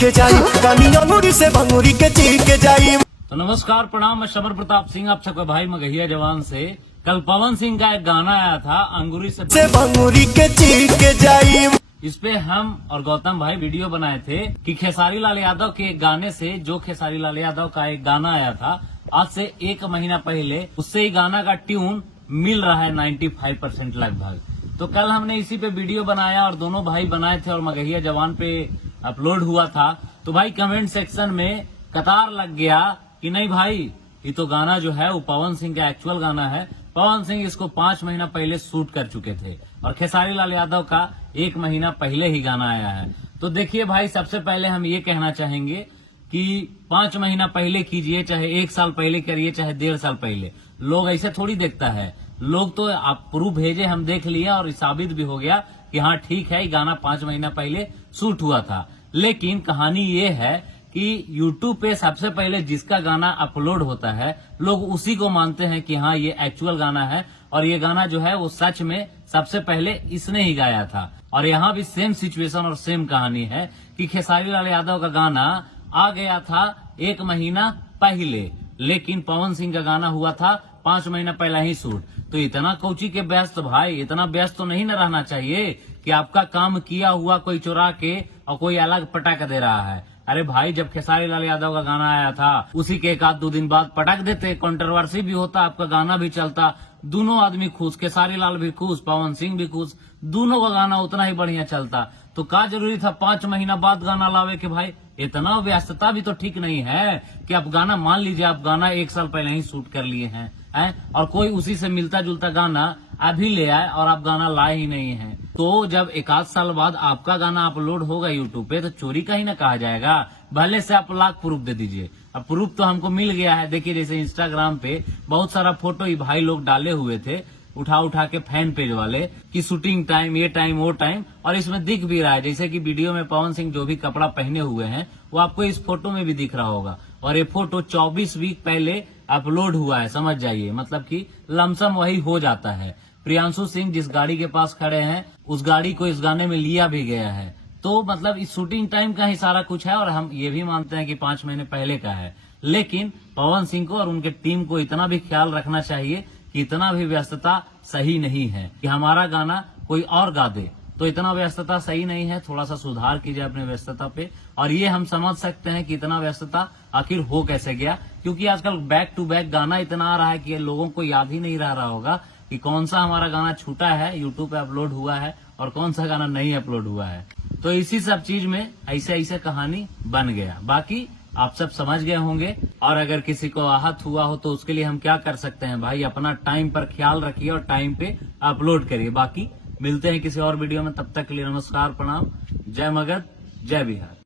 के जाई कानी अंगूरी से भंगूरी के चीर के जाई। तो नमस्कार प्रणाम, मैं शबर प्रताप सिंह आप सबका भाई मगहिया जवान से। कल पवन सिंह का एक गाना आया था अंगूरी से भंगूरी के चीर के जाई। इस पे हम और गौतम भाई वीडियो बनाए थे कि खेसारी लाल यादव के एक गाने से, जो खेसारी लाल यादव का एक गाना आया था आज से 1 महीना पहले, उससे ही गाना का ट्यून मिल रहा है 95% लगभग। तो कल हमने इसी पे वीडियो बनाया और दोनों भाई बनाए थे और मगहिया जवान पे अपलोड हुआ था। तो भाई कमेंट सेक्शन में कतार लग गया कि नहीं भाई ये तो गाना जो है वो पवन सिंह का एक्चुअल गाना है, पवन सिंह इसको 5 महीना पहले शूट कर चुके थे और खेसारी लाल यादव का 1 महीना पहले ही गाना आया है। तो देखिए भाई, सबसे पहले हम ये कहना चाहेंगे कि 5 महीना पहले कीजिए, चाहे 1 साल पहले करिए, चाहे 1.5 साल पहले, लोग ऐसे थोड़ी देखता है। लोग तो आप प्रूफ भेजे, हम देख लिए और साबित भी हो गया कि हाँ ठीक है, ये गाना 5 महीना पहले शूट हुआ था। लेकिन कहानी ये है कि YouTube पे सबसे पहले जिसका गाना अपलोड होता है लोग उसी को मानते हैं कि हाँ ये एक्चुअल गाना है और ये गाना जो है वो सच में सबसे पहले इसने ही गाया था। और यहाँ भी सेम सिचुएशन और सेम कहानी है कि खेसारी लाल यादव का गाना आ गया था 1 महीना पहले, लेकिन पवन सिंह का गाना हुआ था 5 महीना पहले ही शूट। तो इतना कोची के व्यस्त भाई, इतना व्यस्त तो नहीं न रहना चाहिए कि आपका काम किया हुआ कोई चुरा के और कोई अलग पटक दे रहा है। अरे भाई, जब खेसारी लाल यादव का गाना आया था उसी के 1-2 दिन बाद पटक देते, कंट्रोवर्सी भी होता, आपका गाना भी चलता, दोनों आदमी खुश, खेसारी लाल भी खुश, पवन सिंह भी खुश, दोनों का गाना उतना ही बढ़िया चलता। तो क्या जरूरी था 5 महीना बाद गाना लावे के भाई? इतना व्यस्तता भी तो ठीक नहीं है कि आप गाना, मान लीजिए आप गाना 1 साल पहले ही शूट कर लिए हैं और कोई उसी से मिलता जुलता गाना अभी ले आए और आप गाना लाए ही नहीं हैं। तो जब 1-8 साल बाद आपका गाना अपलोड होगा यूट्यूब पे तो चोरी का ही ना कहा जाएगा। भले से आप लाख प्रूफ दे दीजिए, अब प्रूफ तो हमको मिल गया है। देखिए जैसे इंस्टाग्राम पे बहुत सारा फोटो ये भाई लोग डाले हुए थे उठा के फैन पेज वाले कि शूटिंग टाइम, ये टाइम, वो टाइम, और इसमें दिख भी रहा है जैसे कि वीडियो में पवन सिंह जो भी कपड़ा पहने हुए हैं वो आपको इस फोटो में भी दिख रहा होगा। और ये फोटो 24 वीक पहले अपलोड हुआ है, समझ जाइए, मतलब कि लमसम वही हो जाता है। प्रियांशु सिंह जिस गाड़ी के पास खड़े हैं उस गाड़ी को इस गाने में लिया भी गया है। तो मतलब इस शूटिंग टाइम का ही सारा कुछ है और हम ये भी मानते हैं कि 5 महीने पहले का है। लेकिन पवन सिंह को और उनके टीम को इतना भी ख्याल रखना चाहिए कि इतना भी व्यस्तता सही नहीं है कि हमारा गाना कोई और गा दे। तो इतना व्यस्तता सही नहीं है, थोड़ा सा सुधार कीजिए अपने व्यस्तता पे। और ये हम समझ सकते हैं कि इतना व्यस्तता आखिर हो कैसे गया, क्योंकि आजकल बैक टू बैक गाना इतना आ रहा है कि लोगों को याद ही नहीं रहा होगा कि कौन सा हमारा गाना छूटा है, यूट्यूब पे अपलोड हुआ है और कौन सा गाना नहीं अपलोड हुआ है। तो इसी सब चीज में ऐसे कहानी बन गया। बाकी आप सब समझ गए होंगे। और अगर किसी को आहत हुआ हो तो उसके लिए हम क्या कर सकते हैं भाई, अपना टाइम पर ख्याल रखिए और टाइम पे अपलोड करिए। बाकी मिलते हैं किसी और वीडियो में, तब तक के लिए नमस्कार, प्रणाम, जय मगध, जय बिहार।